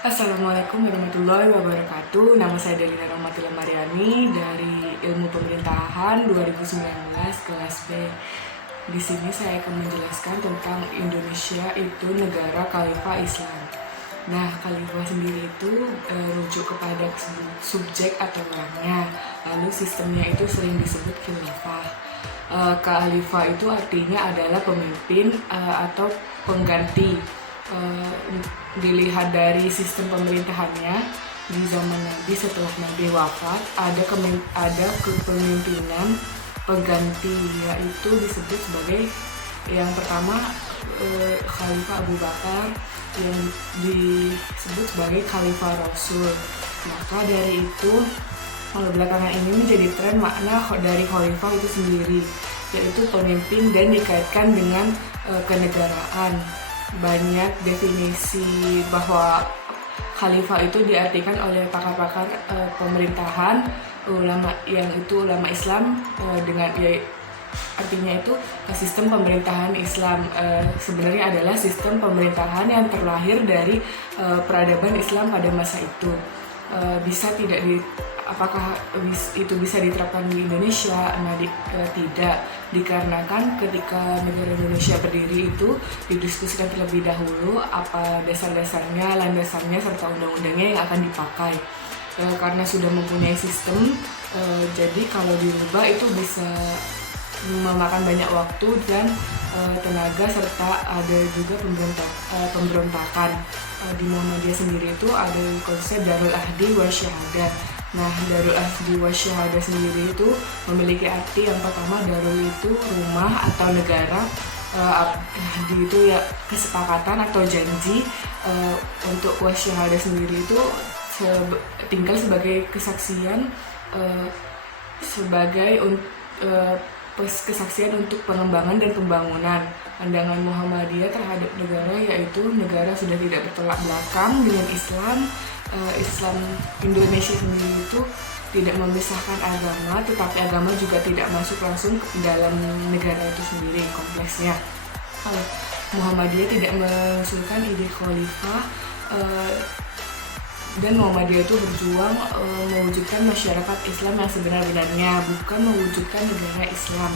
Assalamualaikum warahmatullahi wabarakatuh. Nama saya Delina Rahmatillah Mariani dari Ilmu Pemerintahan 2019 kelas B. Di sini saya akan menjelaskan tentang Indonesia itu negara khalifah Islam. Nah, khalifah sendiri itu rujuk kepada subjek atau orangnya. Lalu sistemnya itu sering disebut khilafah. Khalifah itu artinya adalah pemimpin atau pengganti. Dilihat dari sistem pemerintahannya di zaman Nabi, setelah Nabi wafat ada kepemimpinan pengganti, yaitu disebut sebagai yang pertama Khalifah Abu Bakar, yang disebut sebagai Khalifah Rasul. Maka dari itu belakangan ini menjadi tren makna dari Khalifah itu sendiri, yaitu pemimpin dan dikaitkan dengan kenegaraan. Banyak definisi bahwa khalifah itu diartikan oleh pakar-pakar pemerintahan, ulama yang itu ulama Islam, dengan artinya itu sistem pemerintahan Islam sebenarnya adalah sistem pemerintahan yang terlahir dari peradaban Islam pada masa itu. Apakah itu bisa diterapkan di Indonesia? Tidak, dikarenakan ketika negara Indonesia berdiri itu didiskusikan terlebih dahulu apa dasar-dasarnya, landasannya, serta undang-undangnya yang akan dipakai. Karena sudah mempunyai sistem, jadi kalau dirubah itu bisa memakan banyak waktu dan tenaga, serta ada juga pemberontakan. Di Muhammadiyah sendiri itu ada konsep Darul Ahdi wa Syahadah. Nah, Darul Ahdi wa Syahadah sendiri itu memiliki arti yang pertama, Darul itu rumah atau negara, Ahdi itu ya kesepakatan atau janji, untuk wa Syahadah sendiri itu tinggal sebagai kesaksian, sebagai kesaksian untuk pengembangan dan pembangunan. Pandangan Muhammadiyah terhadap negara yaitu negara sudah tidak bertolak belakang dengan Islam. Islam Indonesia sendiri itu tidak memisahkan agama, tetapi agama juga tidak masuk langsung ke dalam negara itu sendiri kompleksnya. Muhammadiyah tidak mengusulkan ide khalifah, dan Muhammadiyah itu berjuang mewujudkan masyarakat Islam yang sebenar-benarnya, bukan mewujudkan negara Islam.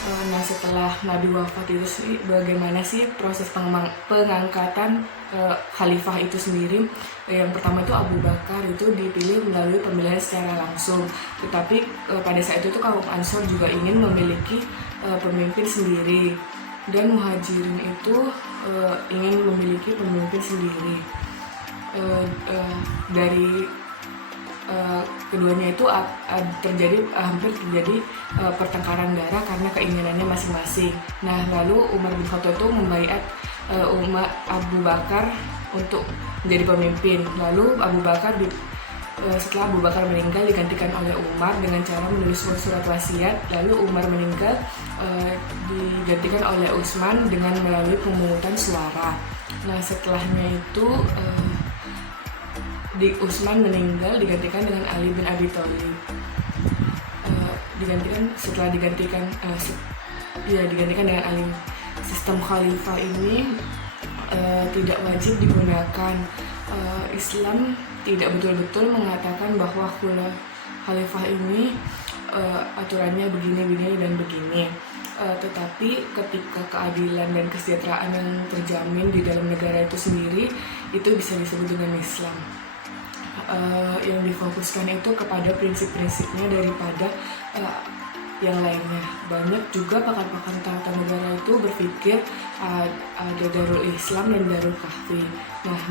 Nah, setelah Nabi wafat itu sih, bagaimana sih proses pengangkatan khalifah itu sendiri? Yang pertama itu Abu Bakar itu dipilih melalui pemilihan secara langsung, tetapi pada saat itu kaum Ansor juga ingin memiliki pemimpin sendiri, dan Muhajirin itu ingin memiliki pemimpin sendiri. Dari keduanya itu hampir terjadi pertengkaran darah karena keinginannya masing-masing. Nah, lalu Umar bin Khattab itu membaiat Abu Bakar untuk menjadi pemimpin. Lalu setelah Abu Bakar meninggal digantikan oleh Umar dengan cara menulis surat wasiat. Lalu Umar meninggal, digantikan oleh Utsman dengan melalui pemungutan suara. Nah, setelahnya itu Utsman meninggal digantikan dengan Ali bin Abi Thalib. Digantikan dengan Ali. Sistem khalifah ini tidak wajib digunakan. Islam tidak betul-betul mengatakan bahwa khalifah ini aturannya begini dan begini. Tetapi ketika keadilan dan kesejahteraan yang terjamin di dalam negara itu sendiri, itu bisa disebut dengan Islam. Yang difokuskan itu kepada prinsip-prinsipnya daripada yang lainnya. Banyak juga pakar-pakar tata negara itu berpikir ada Darul Islam dan Darul Kahfi. Nah,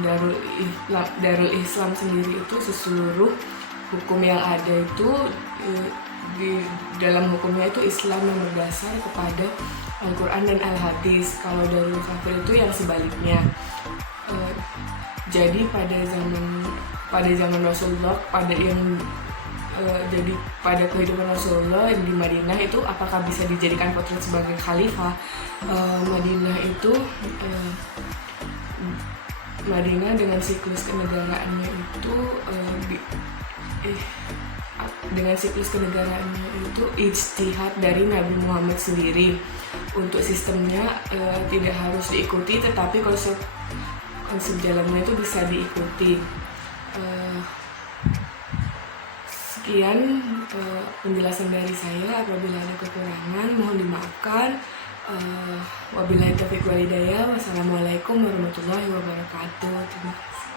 Darul Islam sendiri itu seluruh hukum yang ada itu di dalam hukumnya itu Islam yang berdasar kepada Al-Quran dan Al-Hadis. Kalau Darul Kahfi itu yang sebaliknya. Jadi pada zaman Rasulullah, pada kehidupan Rasulullah di Madinah itu apakah bisa dijadikan potret sebagai khalifah? Madinah dengan siklus kenegaraannya itu ijtihad dari Nabi Muhammad sendiri. Untuk sistemnya tidak harus diikuti, tetapi konsep jalannya itu bisa diikuti. Sekian penjelasan dari saya. Apabila ada kekurangan mohon dimaafkan. Wabillahi taufiq wal hidayah. Wassalamualaikum warahmatullahi wabarakatuh. Terima kasih.